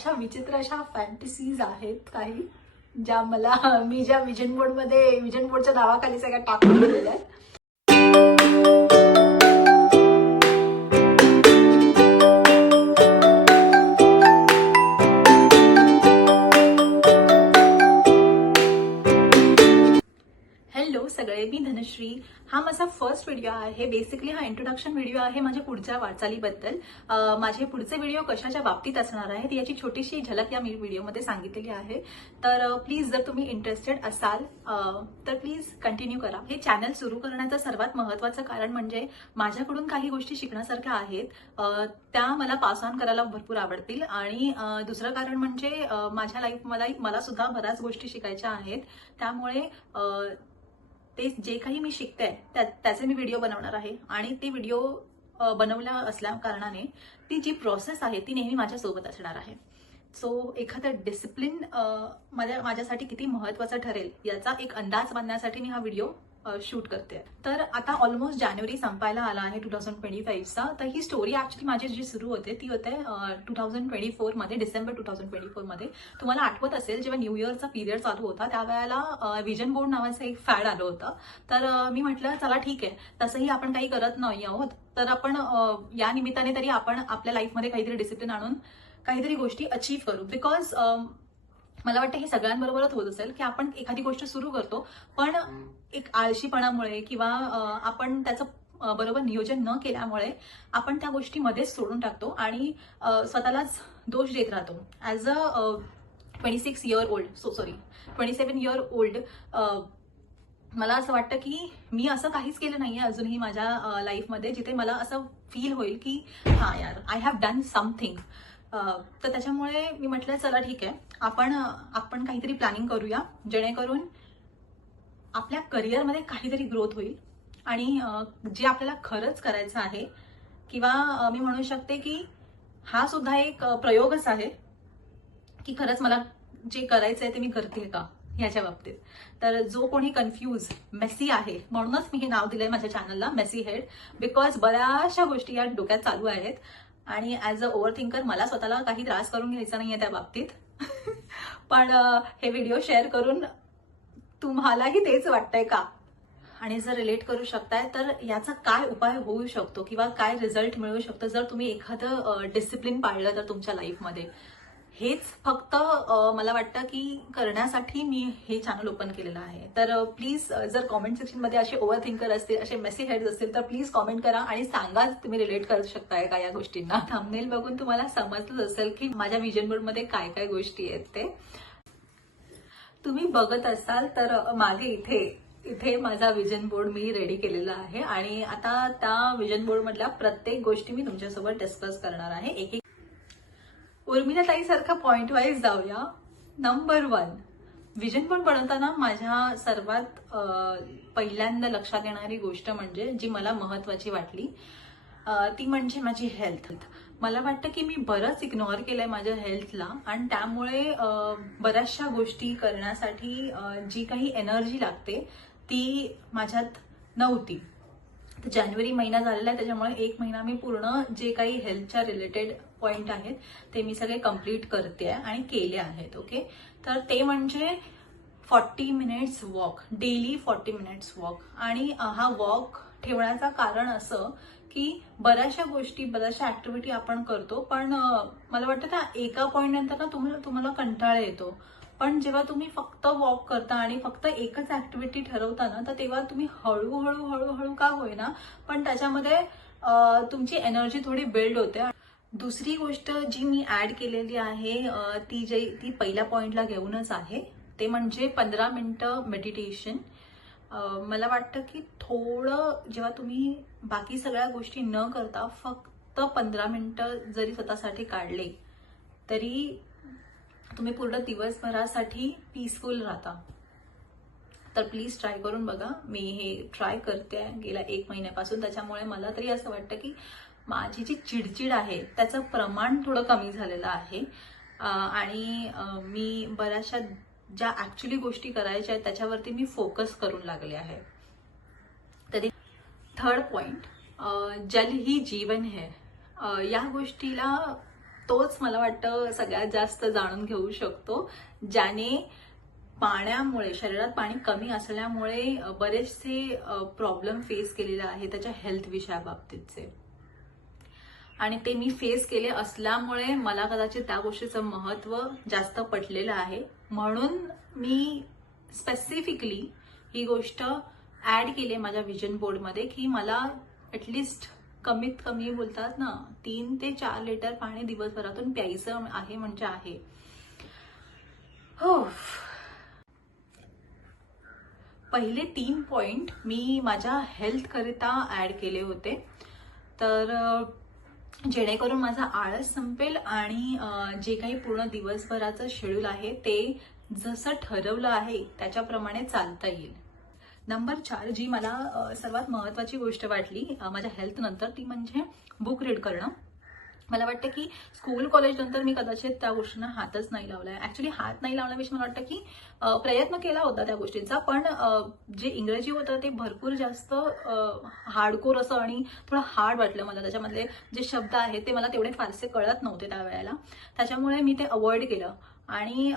अशा विचित्र अशा फॅन्टसीज आहेत काही, ज्या मला मी ज्या विजन बोर्डच्या नावाखाली सगळ्या टाकून दिलेल्या आहेत. सगळे, मी धनश्री. हा माझा फर्स्ट व्हिडिओ आहे. बेसिकली हा इंट्रोडक्शन व्हिडिओ आहे माझ्या पुढच्या वाटचालीबद्दल. माझे पुढचे व्हिडिओ कशाच्या बाबतीत असणार आहे याची छोटीशी झलक या व्हिडिओमध्ये सांगितलेली आहे. तर प्लीज जर तुम्ही इंटरेस्टेड असाल तर प्लीज कंटिन्यू करा. हे चॅनल सुरू करण्याचं सर्वात महत्त्वाचं कारण म्हणजे माझ्याकडून काही गोष्टी शिकण्यासारख्या आहेत, त्या मला पास ऑन करायला भरपूर आवडतील. आणि दुसरं कारण म्हणजे माझ्या लाईफमध्ये मला सुद्धा बऱ्याच गोष्टी शिकायच्या आहेत. त्यामुळे ते जे काही मी शिकते त्याचे मी व्हिडिओ बनवणार आहे. आणि ते व्हिडिओ बनवल्या असल्या कारणाने ती जी प्रोसेस आहे ती नेहमी माझ्यासोबत असणार आहे. सो एखादं डिसिप्लिन माझ्यासाठी किती महत्त्वाचं ठरेल याचा एक अंदाज बांधण्यासाठी मी हा व्हिडिओ शूट करते. तर आता ऑलमोस्ट जानेवारी संपायला आला आहे 2025चा. तर ही स्टोरी ऍक्च्युली माझी जी सुरू होते ती होते 2024 मध्ये, डिसेंबर 2024 मध्ये. तुम्हाला आठवत असेल जेव्हा न्यू इयरचा पिरियड चालू होता त्यावेळेला विजन बोर्ड नावाचं एक फॅड आलं होतं. तर मी म्हटलं चला ठीक आहे, तसंही आपण काही करत नाही आहोत, तर आपण या निमित्ताने तरी आपण आपल्या लाईफमध्ये काहीतरी डिसिप्लिन आणून काहीतरी गोष्टी अचीव्ह करू. बिकॉज मला वाटतं हे सगळ्यांबरोबरच होत असेल की आपण एखादी गोष्ट सुरू करतो पण एक आळशीपणामुळे किंवा आपण त्याचं बरोबर नियोजन न केल्यामुळे आपण त्या गोष्टी मध्येच सोडून टाकतो आणि स्वतःलाच दोष देत राहतो. ॲज अ 27 इयर ओल्ड मला असं वाटतं की मी असं काहीच केलं नाहीये अजूनही माझ्या लाईफमध्ये जिथे मला असं फील होईल की हा यार आय हॅव डन समथिंग. तर त्याच्यामुळे मी म्हटलं चला ठीक आहे, आपण काहीतरी प्लॅनिंग करूया जेणेकरून आपल्या करिअरमध्ये काहीतरी ग्रोथ होईल आणि जे आपल्याला खरंच करायचं आहे किंवा मी म्हणू शकते की हा सुद्धा एक प्रयोगच आहे की खरंच मला जे करायचं आहे ते मी करते का ह्याच्या बाबतीत. तर जो कोणी कन्फ्यूज मेसी आहे, म्हणूनच मी हे नाव दिलंय माझ्या चॅनलला मेसी हेड, बिकॉज बऱ्याचशा गोष्टी या डोक्यात चालू आहेत आणि ॲज अ ओव्हर थिंकर मला स्वतःला काही त्रास करून घ्यायचा नाहीये त्या बाबतीत. पण हे व्हिडिओ शेअर करून तुम्हालाही तेच वाटतंय का आणि जर रिलेट करू शकताय तर याचा काय उपाय होऊ शकतो किंवा काय रिझल्ट मिळू शकतो जर तुम्ही एखादं डिसिप्लिन पाळलं तर तुमच्या लाईफमध्ये. हेच फक्त मला वाटतं की करण्यासाठी मी हे चॅनल ओपन केलेलं आहे. तर प्लीज जर कॉमेंट सेक्शनमध्ये असे ओव्हर थिंकर असतील, असे मेसी हेड्स असतील तर प्लीज कॉमेंट करा आणि सांगा तुम्ही रिलेट करू शकताय का या गोष्टींना. थंबनेल बघून तुम्हाला समजलंच असेल की माझ्या विजन बोर्डमध्ये काय काय गोष्टी आहेत ते तुम्ही बघत असाल. तर मागे इथे माझा विजन बोर्ड मी रेडी केलेला आहे आणि आता त्या विजन बोर्ड मधल्या प्रत्येक गोष्टी मी तुमच्यासोबत डिस्कस करणार आहे. एक उर्मिला ताई सारखा पॉइंट वाईज जाऊया. नंबर 1, विजन बोर्ड बनवताना माझ्या सर्वात पहिल्यांदा लक्षात येणारी गोष्ट म्हणजे जी मला महत्वाची वाटली ती म्हणजे माझी हेल्थ. मला वाटतं की मी बरंच इग्नोर केलंय माझ्या हेल्थला आणि त्यामुळे बऱ्याचशा गोष्टी करण्यासाठी जी काही एनर्जी लागते ती माझ्यात नव्हती. तर जानेवारी महिना झालेला आहे त्याच्यामुळे 1 महिना मी पूर्ण जे काही हेल्थच्या रिलेटेड पॉइंट आहेत ते मी सगळे कंप्लीट करते आणि केले आहेत. ओके, तर ते म्हणजे 40 minutes walk, daily 40 minutes walk. आणि हा वॉक ठेवण्याचं कारण असं की बऱ्याचशा गोष्टी, बऱ्याचशा ऍक्टिव्हिटी आपण करतो पण मला वाटतं त्या एका पॉइंट नंतर ना तुम्हाला कंटाळा येतो. पण जेव्हा तुम्ही फक्त वॉक करता आणि फक्त एकच ऍक्टिव्हिटी ठरवता ना तर तेव्हा तुम्ही हळूहळू का होईना पण त्याच्यामध्ये तुमची एनर्जी थोडी बिल्ड होते. दुसरी गोष्ट जी मी ऍड केलेली आहे ती पहिल्या पॉइंटला घेऊनच आहे, ते म्हणजे 15 मिनिटं मेडिटेशन. मला वाटतं की थोडं जेव्हा तुम्ही बाकी सगळ्या गोष्टी न करता फक्त 15 मिनिटं जरी स्वतःसाठी काढले तरी तुम्ही पूर्ण दिवसभरासाठी पीसफुल राहता. तर प्लीज ट्राय करून बघा. मी हे ट्राय करते गेल्या 1 महिन्यापासून. त्याच्यामुळे मला तरी असं वाटतं की माझी जी चिडचिड आहे त्याचं प्रमाण थोडं कमी झालेलं आहे आणि मी बऱ्याचशा ज्या ऍक्च्युली गोष्टी करायच्या आहेत त्याच्यावरती मी फोकस करून लागले आहे. तरी थर्ड पॉइंट, जल ही जीवन है, या गोष्टीला तोच मला वाटतं सगळ्यात जास्त जाणून घेऊ शकतो, ज्याने पाण्यामुळे, शरीरात पाणी कमी असल्यामुळे बरेचसे प्रॉब्लेम फेस केलेले आहे त्याच्या हेल्थ विषयाबाबतीतचे. आणि ते मी फेस केले असल्यामुळे मला कदाचित त्या गोष्टीचं महत्त्व जास्त पटलेलं आहे. म्हणून मी स्पेसिफिकली ही गोष्ट ऍड केली माझ्या विजन बोर्डमध्ये की मला ॲटलिस्ट कमीत कमी बोलतात ना 3 ते 4 लिटर पाणी दिवसभरातून प्यायचं आहे म्हणजे आहे. हो, पहिले 3 पॉइंट मी माझ्या हेल्थ करिता ऍड केले होते, तर जेणेकरून माझा आळस संपेल आणि जे काही पूर्ण दिवसभराचं शेड्यूल आहे ते जसं ठरवलं आहे त्याच्याप्रमाणे चालता येईल. नंबर 4 जी मला सर्वात महत्त्वाची गोष्ट वाटली माझ्या हेल्थ नंतर, ती म्हणजे बुक रीड करणं. मला वाटतं की स्कूल कॉलेज नंतर मी कदाचित त्या गोष्टींना हातच नाही लावलाय. ऍक्च्युली हात नाही लावण्यापेक्षा मला वाटतं की प्रयत्न केला होता त्या गोष्टींचा, पण जे इंग्रजी होतं ते भरपूर जास्त हार्डकोर असं आणि थोडं हार्ड वाटलं मला. त्याच्यामधले जे शब्द आहेत ते मला तेवढे फारसे कळत नव्हते त्यावेळेला, त्याच्यामुळे मी ते अवॉइड केलं. आणि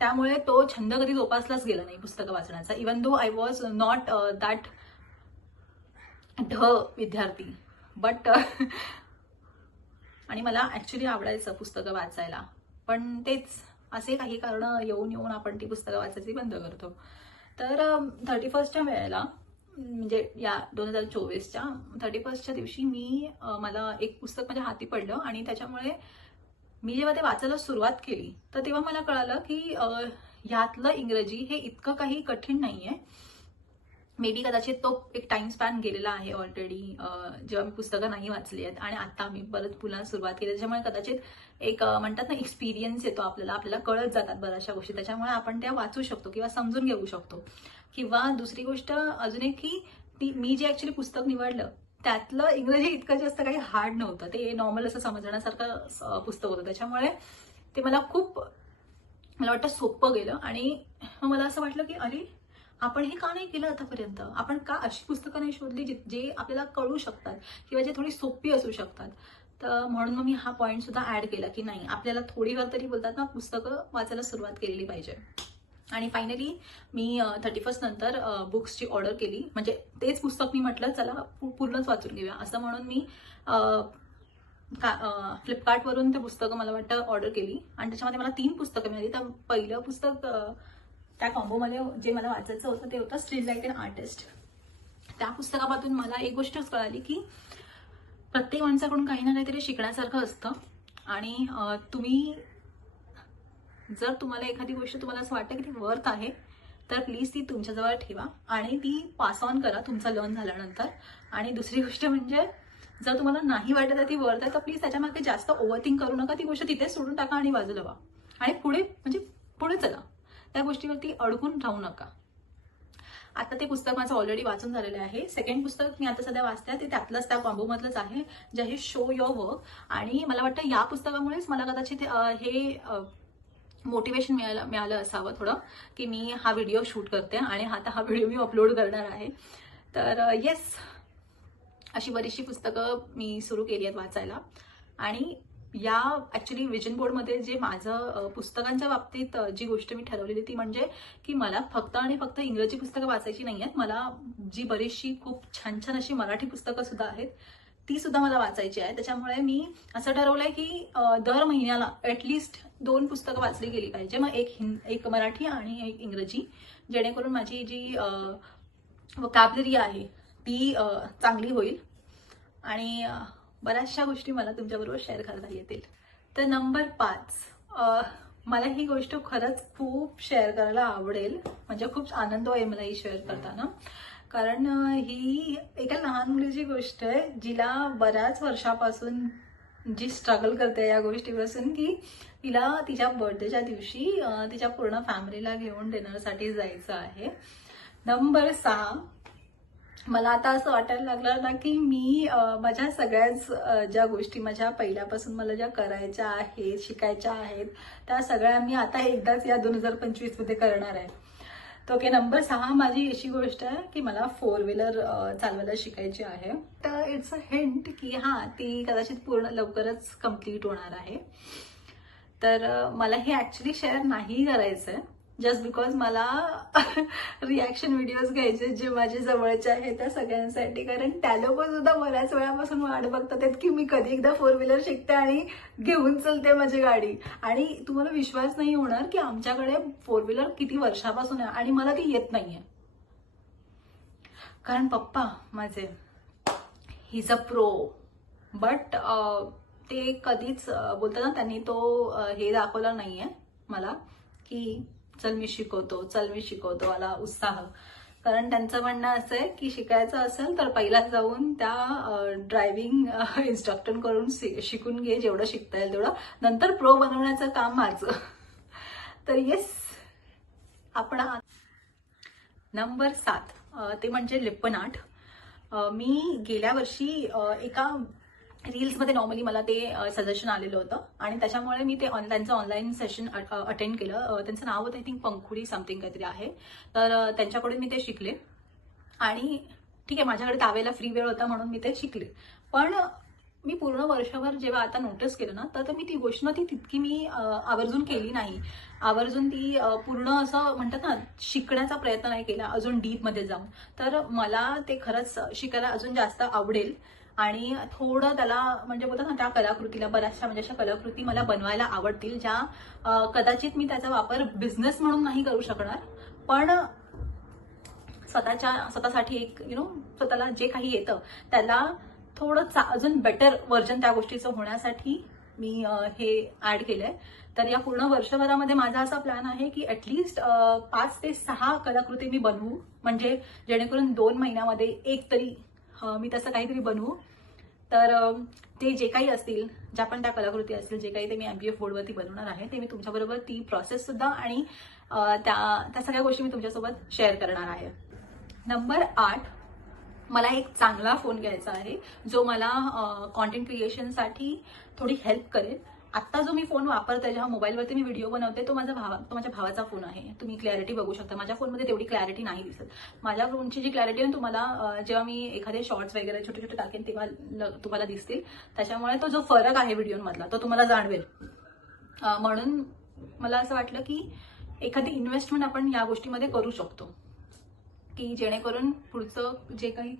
त्यामुळे तो छंद कधी जोपासलाच गेला नाही पुस्तकं वाचण्याचा, even though I was not that विद्यार्थी, बट आणि मला ऍक्च्युली आवडायचं पुस्तकं वाचायला, पण तेच असे काही कारण येऊन येऊन आपण ती पुस्तकं वाचायची बंद करतो. तर 31च्या वेळेला, म्हणजे या 2024च्या 31च्या दिवशी मला एक पुस्तक माझ्या हाती पडलं आणि त्याच्यामुळे मी जेव्हा ते वाचायला सुरुवात केली तर तेव्हा मला कळालं की यातलं इंग्रजी हे इतकं काही कठीण नाहीये. मे बी कदाचित तो एक टाइम स्पॅन गेलेला आहे ऑलरेडी, जेव्हा मी पुस्तकं नाही वाचली आहेत आणि आता मी परत पुन्हा सुरुवात केली, त्याच्यामुळे कदाचित एक म्हणतात ना एक्सपिरियन्स येतो आपल्याला कळत जातात बऱ्याचशा गोष्टी, त्याच्यामुळे आपण त्या वाचू शकतो किंवा समजून घेऊ शकतो. किंवा दुसरी गोष्ट अजून एक की मी जे ऍक्च्युली पुस्तक निवडलं त्यातलं इंग्रजी इतकं जास्त काही हार्ड नव्हतं, ते नॉर्मल असं समजण्यासारखं पुस्तक होतं, त्याच्यामुळे ते मला वाटतं सोपं गेलं. आणि मला असं वाटलं की अरे आपण हे का नाही केलं आतापर्यंत, आपण का अशी पुस्तकं नाही शोधली जे आपल्याला कळू शकतात किंवा जे थोडी सोपी असू शकतात. तर म्हणून मग मी हा पॉईंट सुद्धा ऍड केला की नाही, आपल्याला थोडीफार तरी बोलतात ना पुस्तकं वाचायला सुरुवात केलेली पाहिजे. आणि फायनली मी 31 नंतर बुक्सची ऑर्डर केली, म्हणजे तेच पुस्तक मी म्हटलं चला पूर्णच वाचून घेऊया असं म्हणून मी फ्लिपकार्टवरून ते पुस्तकं मला वाटतं ऑर्डर केली आणि त्याच्यामध्ये मला 3 पुस्तकं मिळाली. तर पहिलं पुस्तक त्या कॉम्बोमध्ये जे मला वाचायचं होतं ते होतं स्टिल लाईक अन आर्टिस्ट. त्या पुस्तकापासून मला एक गोष्टच कळाली की प्रत्येक माणसाकडून काही ना काहीतरी शिकण्यासारखं असतं आणि जर तुम्हाला एखादी गोष्ट तुम्हाला असं वाटतं की ती वर्थ आहे तर प्लीज ती तुमच्याजवळ ठेवा आणि ती पास ऑन करा तुमचं लर्न झाल्यानंतर. आणि दुसरी गोष्ट म्हणजे जर तुम्हाला नाही वाटत ती वर्थ आहे तर प्लीज त्याच्यामागे जास्त ओव्हरथिंक करू नका, ती गोष्ट तिथे सोडून टाका आणि बाजूला व्हा आणि पुढे चला, त्या गोष्टीवरती अडकून राहू नका. आता ते पुस्तक माझं ऑलरेडी वाचून झालेलं आहे. सेकंड पुस्तक मी आता सध्या वाचते ते त्यातलंच त्या कॉम्बोमधलंच आहे, जे आहे शो युअर वर्क. आणि मला वाटतं या पुस्तकामुळेच मला कदाचित हे मोटिवेशन मिळालं असावं थोडं की मी हा व्हिडिओ शूट करते आणि आता हा व्हिडिओ मी अपलोड करणार आहे. तर येस, अशी बरीचशी पुस्तकं मी सुरू केली आहेत वाचायला. आणि या ऍक्च्युली विजन बोर्डमध्ये जे माझं पुस्तकांच्या बाबतीत जी गोष्ट मी ठरवलेली ती म्हणजे की मला फक्त आणि फक्त इंग्रजी पुस्तकं वाचायची नाही आहेत, मला जी बरीचशी खूप छान छान अशी मराठी पुस्तकं सुद्धा आहेत ती सुद्धा मला वाचायची आहे. त्याच्यामुळे मी असं ठरवलंय की दर महिन्याला ॲटलिस्ट 2 पुस्तकं वाचली गेली पाहिजे, मग एक मराठी आणि एक इंग्रजी, जेणेकरून माझी जी वोकॅब्युलरी आहे ती चांगली होईल आणि बऱ्याचशा गोष्टी मला तुमच्याबरोबर शेअर करता येतील. तर नंबर 5, मला ही गोष्ट खरंच खूप शेअर करायला आवडेल, म्हणजे खूप आनंद होईल मला ही शेअर करताना, कारण ही एका लहान मुलीची गोष्ट आहे जिला बऱ्याच वर्षापासून जी स्ट्रगल करते या गोष्टीपासून की तिला तिच्या बर्थडेच्या दिवशी तिच्या पूर्ण फॅमिलीला घेऊन डिनरसाठी जायचं आहे. नंबर 6, मला आता असं वाटायला लागलं ना की मी माझ्या सगळ्याच ज्या गोष्टी माझ्या पहिल्यापासून मला ज्या करायच्या आहेत, शिकायच्या आहेत, त्या सगळ्या मी आता एकदाच या 2025 मध्ये करणार आहे. तर ओके, नंबर 6 माझी अशी गोष्ट आहे की मला 4 व्हीलर चालवायला शिकायची आहे. तर इट्स अ हिंट की हां, ती कदाचित पूर्ण लवकरच कम्प्लीट होणार आहे. तर मला हे ॲक्च्युली शेअर नाही करायचं आहे, जस्ट बिकॉज मला रिॲक्शन व्हिडिओज घ्यायचे जे माझे जवळचे आहेत त्या सगळ्यांसाठी. कारण त्या लोक सुद्धा बऱ्याच वेळापासून वाट बघतात आहेत की मी कधी एकदा 4 व्हीलर शिकते आणि घेऊन चलते माझी गाडी. आणि तुम्हाला विश्वास नाही होणार की आमच्याकडे 4 व्हीलर किती वर्षापासून आहे आणि मला ती येत नाहीये. कारण पप्पा माझे he is a pro, but ते कधीच बोलतात ना, त्यांनी तो हे दाखवला नाहीये मला की चल मी शिकवतो मला उत्साह. कारण त्यांचं म्हणणं असं आहे की शिकायचं असेल तर पहिला जाऊन त्या ड्रायव्हिंग इन्स्ट्रक्टरकडून शिकून घे जेवढं शिकता येईल तेवढं, नंतर प्रो बनवण्याचं काम माझं. तर येस, आपण नंबर 7 ते म्हणजे लिप्पन आर्ट. मी गेल्या वर्षी एका रील्समध्ये नॉर्मली मला ते सजेशन आलेलं होतं आणि त्याच्यामुळे मी ते त्यांचं ऑनलाईन सेशन अटेंड केलं. त्यांचं नाव होतं आय थिंक पंखुडी समथिंग काहीतरी आहे. तर त्यांच्याकडून मी ते शिकले आणि ठीक आहे, माझ्याकडे त्यावेळेला फ्री वेळ होता म्हणून मी ते शिकले. पण मी पूर्ण वर्षभर जेव्हा आता नोटीस केलं ना, तर मी ती गोष्ट ती तितकी मी आवर्जून केली नाही. आवर्जून ती पूर्ण असं म्हणतात ना, शिकण्याचा प्रयत्न नाही केला अजून डीपमध्ये जाऊन. तर मला ते खरंच शिकायला अजून जास्त आवडेल आणि थोडं त्याला म्हणजे बोलतात ना, त्या कलाकृतीला बऱ्याचशा म्हणजे अशा कलाकृती मला बनवायला आवडतील ज्या कदाचित मी त्याचा वापर बिझनेस म्हणून नाही करू शकणार, पण स्वतःसाठी एक स्वतःला जे काही येतं त्याला थोडं अजून बेटर व्हर्जन त्या गोष्टीचं होण्यासाठी मी हे ऍड केलंय. तर या पूर्ण वर्षभरामध्ये माझा असा प्लॅन आहे की ऍटलिस्ट 5 ते 6 कलाकृती मी बनवू, म्हणजे जेणेकरून 2 महिन्यामध्ये एक तरी मी तसं काहीतरी बनवू. तर ते जे काही असतील, ज्या पण त्या कलाकृती असतील, जे काही ते मी MPF बोर्डवरती बनवणार आहे ते मी तुमच्याबरोबर ती प्रोसेस सुद्धा आणि त्या सगळ्या गोष्टी मी तुमच्यासोबत शेअर करणार आहे. नंबर 8, मला एक चांगला फोन घ्यायचा आहे जो मला कॉन्टेंट क्रिएशनसाठी थोडी हेल्प करेल. आत्ता जो मी फोन वापरते, जेव्हा मोबाईलवरती मी व्हिडिओ बनवते, तो माझ्या भावाचा फोन आहे. तुम्ही क्लॅरिटी बघू शकता. माझ्या फोनमध्ये तेवढी क्लॅरिटी नाही दिसत. माझ्या फोनची जी क्लॅरिटी आहे तुम्हाला जेव्हा मी एखादे शॉर्ट्स वगैरे छोटे छोटे टाकेन तेव्हा तुम्हाला दिसतील. त्याच्यामुळे तो जो फरक आहे व्हिडिओमधला तो तुम्हाला जाणवेल. म्हणून मला असं वाटलं की एखादी इन्व्हेस्टमेंट आपण या गोष्टीमध्ये करू शकतो की जेणेकरून पुढचं जे काही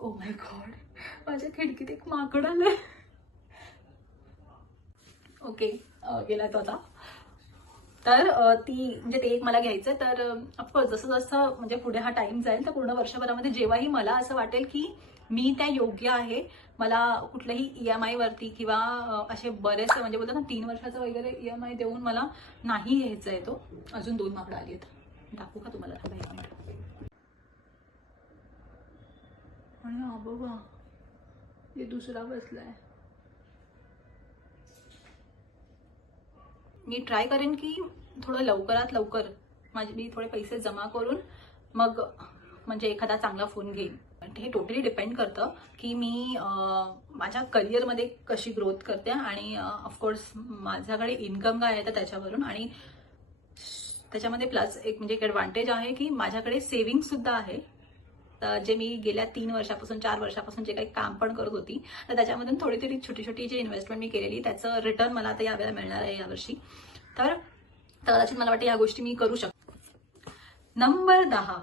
ओ माय गॉड, माझ्या खिडकीत एक माकड आलंय. ओके, गेला तो आता. तर म्हणजे ते एक मला घ्यायचं. तर ऑफकोर्स जसं जसं म्हणजे पुढे हा टाइम जाईल तर पूर्ण वर्षभरामध्ये जेव्हाही मला असं वाटेल की मी त्या योग्य आहे, मला कुठल्याही EMI वरती किंवा असे बरेचसे म्हणजे बोलतात ना 3 वर्षाचा वगैरे EMI देऊन मला नाही घ्यायचा आहे तो. अजून 2 माकडं आली आहेत, दाखवू का तुम्हाला? आणि हा बघा, हे दुसरा बसलाय. मी ट्राय करेन की थोडं लवकरात लवकर मी थोडे पैसे जमा करून मग म्हणजे एखादा चांगला फोन घेईन. हे टोटली डिपेंड करतं की मी माझ्या करिअरमध्ये कशी ग्रोथ करते आणि ऑफकोर्स माझ्याकडे इन्कम काय आहे तर त्याच्यावरून. आणि त्याच्यामध्ये प्लस एक म्हणजे एक ॲडव्हान्टेज आहे की माझ्याकडे सेव्हिंग सुद्धा आहे. जे मी गेल्या 3 वर्षापासून 4 वर्षापासून जे काही काम पण करत होती, तर त्याच्यामधून थोडी थोडी छोटी छोटी जी इन्व्हेस्टमेंट मी केलेली त्याचं रिटर्न मला आता यावेळेला मिळणार आहे यावर्षी. तर कदाचित मला वाटतं या गोष्टी मी करू शकते. नंबर 10,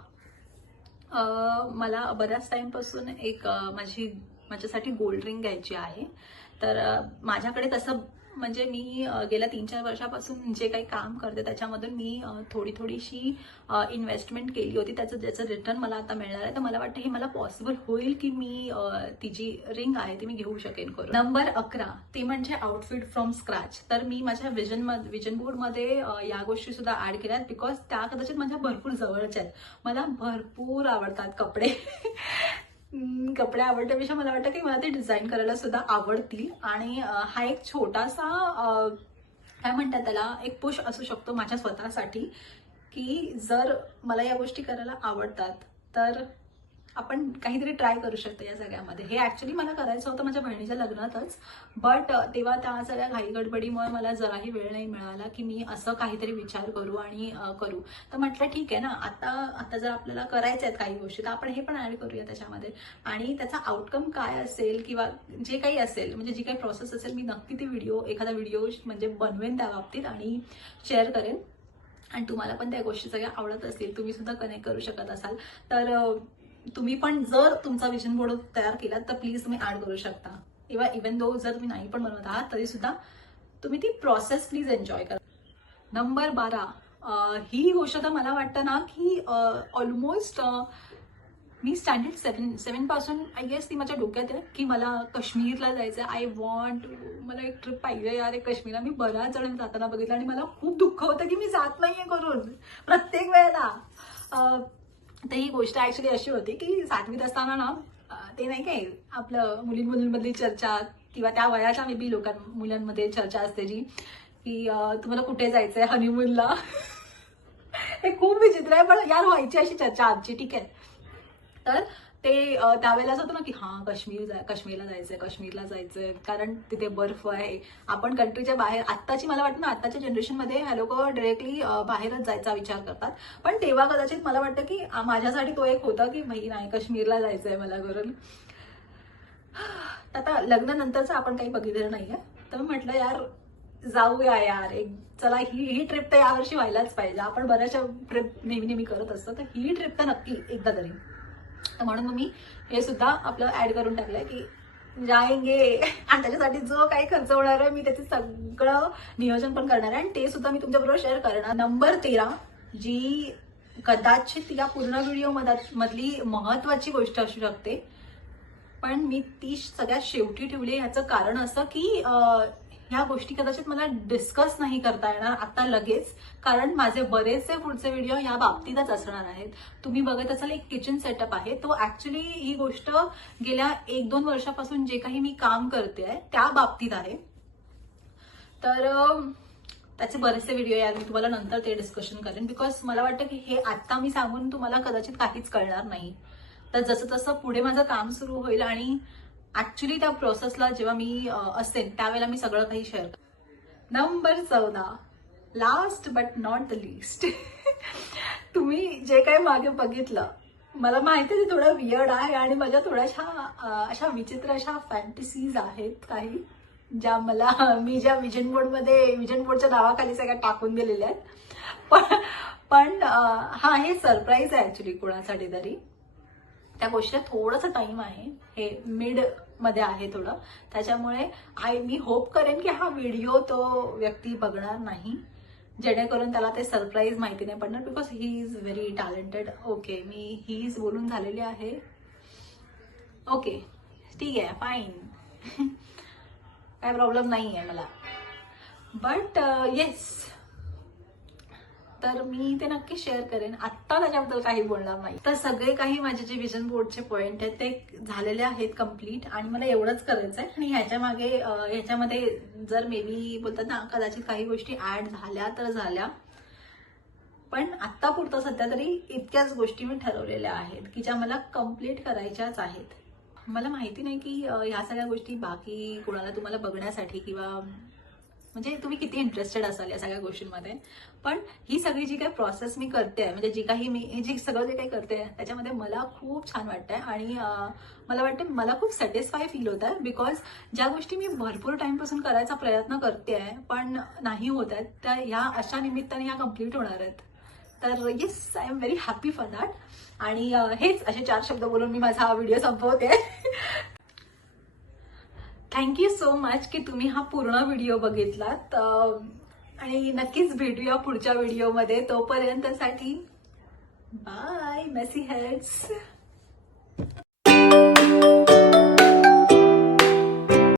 मला बऱ्याच टाइमपासून एक माझ्यासाठी गोल्ड रिंग घ्यायची आहे. तर माझ्याकडे तसं म्हणजे मी गेल्या 3-4 वर्षापासून जे काही काम करते त्याच्यामधून मी थोडीशी इन्व्हेस्टमेंट केली होती. ज्याचं रिटर्न मला आता मिळणार आहे. तर मला वाटतं हे मला पॉसिबल होईल की मी ती जी रिंग आहे ती मी घेऊ शकेन करून. नंबर 11, ते म्हणजे आउटफिट फ्रॉम स्क्रॅच. तर मी माझ्या विजन बोर्डमध्ये या गोष्टी सुद्धा ऍड केल्यात बिकॉज त्या कदाचित माझ्या भरपूर जवळच्या आहेत. मला भरपूर आवडतात कपडे. कपडे आवडण्यापेक्षा मला वाटतं की मला ते डिझाईन करायला सुद्धा आवडतील. आणि हा एक छोटासा काय म्हणतात त्याला, एक पुश असू शकतो माझ्या स्वतःसाठी की जर मला या गोष्टी करायला आवडतात तर आपण काहीतरी ट्राय करू शकतो या सगळ्यामध्ये. हे ऍक्च्युली मला करायचं होतं माझ्या बहिणीच्या लग्नातच, बट तेव्हा त्या सगळ्या घाई गडबडीमुळे मला जराही वेळ नाही मिळाला की मी असं काहीतरी विचार करू आणि करू. तर म्हटलं ठीक आहे ना, आता जर आपल्याला करायचं आहेत काही गोष्टी तर आपण हे पण ऍड करूया त्याच्यामध्ये, आणि त्याचा आउटकम काय असेल किंवा जे काही असेल, म्हणजे जी काही प्रोसेस असेल, मी नक्की ती एखादा व्हिडिओ म्हणजे बनवेन त्या बाबतीत आणि शेअर करेन. आणि तुम्हाला पण त्या गोष्टी सगळ्या आवडत असतील, तुम्ही सुद्धा कनेक्ट करू शकत असाल, तर तुम्ही पण जर तुमचा विजन बोर्ड तयार केला तर प्लीज तुम्ही ऍड करू शकता. इवन दो जर तुम्ही नाही पण बनवत आहात तरी सुद्धा तुम्ही ती प्रोसेस प्लीज एन्जॉय करा. नंबर 12, ही गोष्ट तर मला वाटतं ना की ऑलमोस्ट मी स्टँडर्ड 7 पासून आय गेस ती माझ्या डोक्यात आहे की मला काश्मीरला जायचं आहे. मला एक ट्रिप पाहिजे यार एक काश्मीरला. मी बऱ्याच जण जाताना बघितलं आणि मला खूप दुःख होतं की मी जात नाहीये करून प्रत्येक वेळेला. तर ही गोष्ट ऍक्च्युली अशी होती की 7वीत असताना ना, ते नाही काय आपलं मुलींमधली चर्चा किंवा त्या वयाच्या मे बी मुलांमध्ये चर्चा असते जी की तुम्हाला कुठे जायचंय हनीमूनला. हे खूप विचित्र आहे पण यार व्हायची अशी चर्चा आमची, ठीक आहे. तर ते त्यावेळेला असं होतं ना की हां काश्मीरला जायचंय कारण तिथे बर्फ आहे. आपण कंट्रीच्या बाहेर, आत्ताची मला वाटतं ना आत्ताच्या जनरेशनमध्ये ह्या लोक डायरेक्टली बाहेरच जायचा विचार करतात, पण तेव्हा कदाचित मला वाटतं की माझ्यासाठी तो एक होता की भाई नाही काश्मीरला जायचंय मला करून. आता लग्नानंतरचं आपण काही बघितलेलं नाहीये, तर म्हटलं यार जाऊया यार एक, चला ही ट्रिप तर यावर्षी व्हायलाच पाहिजे. आपण बऱ्याचशा ट्रिप नेहमी करत असतो, तर ही ट्रिप तर नक्की एकदा तरी. तर म्हणून मग मी हे सुद्धा आपलं ऍड करून टाकलंय की जाएंगे, आणि त्याच्यासाठी जो काही खर्च होणार आहे मी त्याचे सगळं नियोजन पण करणार आहे आणि ते सुद्धा मी तुमच्याबरोबर शेअर करणार. नंबर 13, जी कदाचित या पूर्ण व्हिडिओ मधली महत्वाची गोष्ट असू शकते, पण मी ती सगळ्यात शेवटी ठेवली. ह्याचं कारण असं की ह्या गोष्टी कदाचित मला डिस्कस नाही करता येणार आता लगेच, कारण माझे बरेचसे पुढचे व्हिडिओ या बाबतीतच असणार आहेत. तुम्ही बघत असाल एक किचन सेटअप आहे, तो ऍक्च्युली ही गोष्ट गेल्या 1-2 वर्षापासून जे काही मी काम करते आहे त्या बाबतीत आहे. तर त्याचे बरेचसे व्हिडिओ यार मी तुम्हाला नंतर ते डिस्कशन करेन, बिकॉज मला वाटतं की हे आता मी सांगून तुम्हाला कदाचित काहीच कळणार नाही. तर जसं तसं पुढे माझं काम सुरू होईल आणि ऍक्च्युली त्या प्रोसेसला जेव्हा मी असेल त्यावेळेला मी सगळं काही शेअर करेन. Number 14, last but not the list. तुम्ही जे काही मागे बघितलं, मला माहिती आहे ते थोडं वियर्ड आहे आणि माझ्या थोड्याशा अशा विचित्र अशा फॅन्टसीज आहेत काही, ज्या मी ज्या विजन बोर्डच्या नावाखाली सगळ्या टाकून दिलेल्या आहेत. पण हा हे सरप्राईज आहे ऍक्च्युली कोणासाठी तरी. त्या गोष्टीला थोडासा टाइम आहे, हे मिड मध्ये आहे थोडं, त्याच्यामुळे मी होप करेन की हा व्हिडिओ तो व्यक्ती बघणार नाही, जेणेकरून त्याला ते सरप्राईज माहिती नाही पडणार, because he is very talented. Okay, me he is बोलून झालेली आहे. ओके ठीक आहे, फाईन. काय प्रॉब्लेम नाही आहे मला, बट येस, तर मी ते नक्की शेअर करेन. आत्ता त्याच्याबद्दल काही बोलणार नाही. तर सगळे काही माझे जे विजन बोर्डचे पॉइंट आहेत ते झालेले आहेत कम्प्लीट, आणि मला एवढंच करायचं आहे. आणि ह्याच्यामध्ये जर मे बी बोलतात ना कदाचित काही गोष्टी ऍड झाल्या तर झाल्या, पण आत्ता पुरतं सध्या तरी इतक्याच गोष्टी मी ठरवलेल्या आहेत की ज्या मला कम्प्लीट करायच्याच आहेत. मला माहिती नाही की ह्या सगळ्या गोष्टी बाकी कोणाला तुम्हाला बघण्यासाठी किंवा म्हणजे तुम्ही किती इंटरेस्टेड असाल या सगळ्या गोष्टींमध्ये, पण ही सगळी जी काही प्रोसेस मी करते आहे, म्हणजे सगळं जे काही करते त्याच्यामध्ये मला खूप छान वाटतंय आणि मला वाटतं मला खूप सॅटिस्फाय फील होत आहे, बिकॉज ज्या गोष्टी मी भरपूर टाइमपासून करायचा प्रयत्न करते आहे पण नाही होत आहेत, त्या ह्या अशा निमित्ताने ह्या कम्प्लीट होणार आहेत. तर yes, I am very happy for that. आणि हेच असे 4 शब्द बोलून मी माझा हा व्हिडिओ संपवते. थँक्यू सो मच की तुम्ही हा पूर्ण व्हिडिओ बघितलात, आणि नक्कीच भेटूया पुढच्या व्हिडिओमध्ये. तोपर्यंतसाठी बाय मेसी हेड्स.